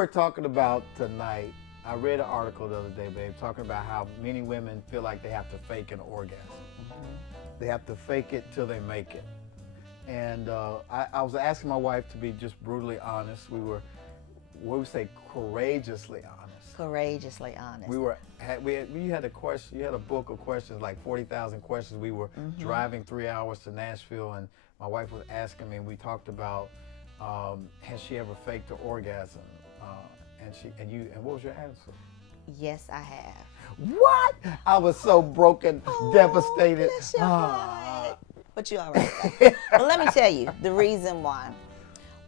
We're talking about tonight. I read an article the other day, babe, talking about how many women feel like they have to fake an orgasm. They have to fake it till they make it. And I was asking my wife to be just brutally honest. We were, what would we say, courageously honest. Courageously honest. You had a question. You had a book of questions, like 40,000 questions. We were driving 3 hours to Nashville, and my wife was asking me. And we talked about has she ever faked an orgasm? And what was your answer? Yes, I have. What? I was so broken, devastated. Bless your heart. But you're all right. But let me tell you the reason why.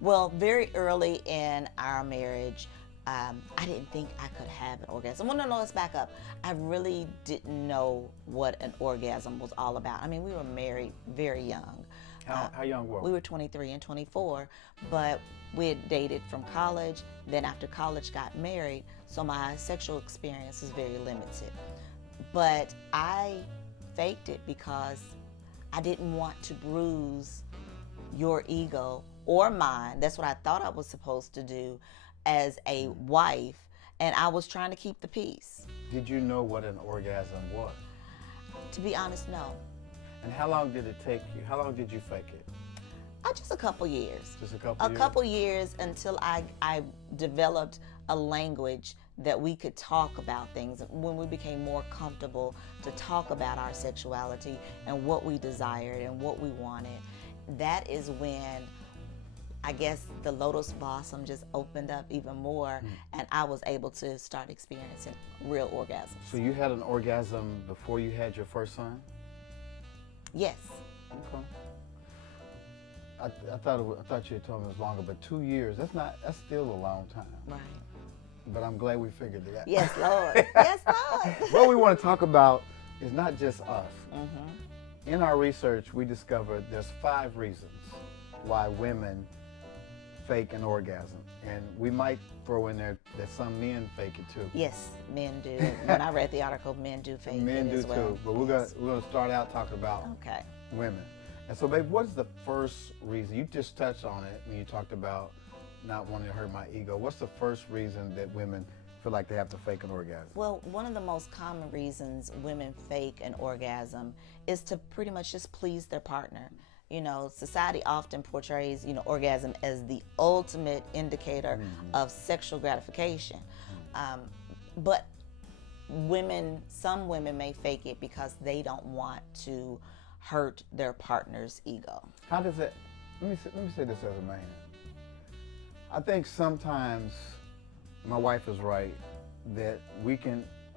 Well, very early in our marriage, I didn't think I could have an orgasm. Well, no, let's back up. I really didn't know what an orgasm was all about. I mean, we were married very young. How young were we? We were 23 and 24, but we had dated from college. Then after college, got married, so my sexual experience is very limited. But I faked it because I didn't want to bruise your ego or mine. That's what I thought I was supposed to do as a wife, and I was trying to keep the peace. Did you know what an orgasm was? To be honest, no. And how long did it take you? How long did you fake it? Just a couple years. Just a couple years? A couple years until I developed a language that we could talk about things. When we became more comfortable to talk about our sexuality and what we desired and what we wanted, that is when I guess the lotus blossom just opened up even more, and I was able to start experiencing real orgasms. So you had an orgasm before you had your first son? Yes. Okay. I thought you had told me it was longer, but 2 years, that's still a long time. Right. But I'm glad we figured it out. Yes, Lord. Yes, Lord. What we want to talk about is not just us. In our research, we discovered there's 5 reasons why women fake an orgasm. And we might throw in there that some men fake it too. Yes, men do. When I read the article, men do fake men it do as well. too. But we're gonna start out talking about women. And so, babe, what is the first reason? You just touched on it when you talked about not wanting to hurt my ego. What's the first reason that women feel like they have to fake an orgasm? Well, one of the most common reasons women fake an orgasm is to pretty much just please their partner. You know, society often portrays, orgasm as the ultimate indicator of sexual gratification. But some women may fake it because they don't want to hurt their partner's ego. How does it, let me say this as a man. I think sometimes, my wife is right, that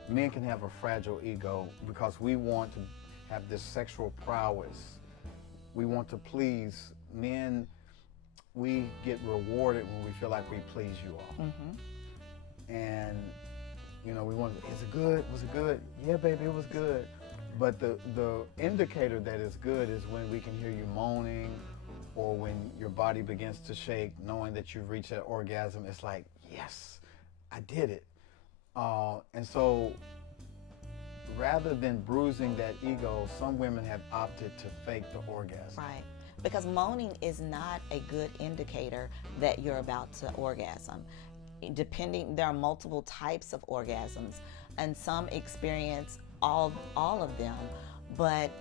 men can have a fragile ego because we want to have this sexual prowess. We want to please. Men, we get rewarded when we feel like we please you all. And, we want, is it good? Was it good? Yeah, baby, it was good. But the indicator that it's good is when we can hear you moaning, or when your body begins to shake, knowing that you've reached that orgasm. It's like, yes, I did it. And so rather than bruising that ego, some women have opted to fake the orgasm. Right. Because moaning is not a good indicator that you're about to orgasm. There are multiple types of orgasms, and some experience all of them, but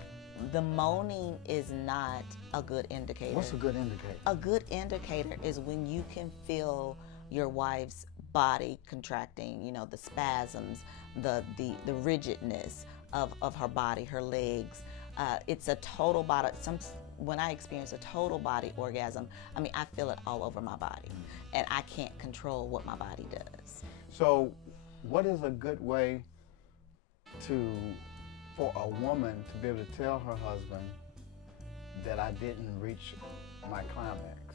the moaning is not a good indicator. What's a good indicator? A good indicator is when you can feel your wife's body contracting, the spasms, the rigidness of her body, her legs. It's a total body. When I experience a total body orgasm, I feel it all over my body, and I can't control what my body does. So what is a good way for a woman to be able to tell her husband that I didn't reach my climax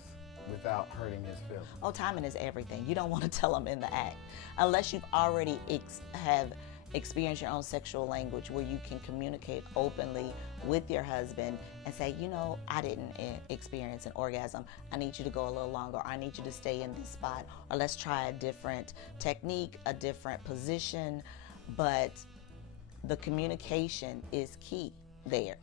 without hurting his feelings? Oh, timing is everything. You don't want to tell him in the act. Unless you've already have experienced your own sexual language where you can communicate openly with your husband and say, I didn't experience an orgasm. I need you to go a little longer. Or I need you to stay in this spot. Or let's try a different technique, a different position. But the communication is key there.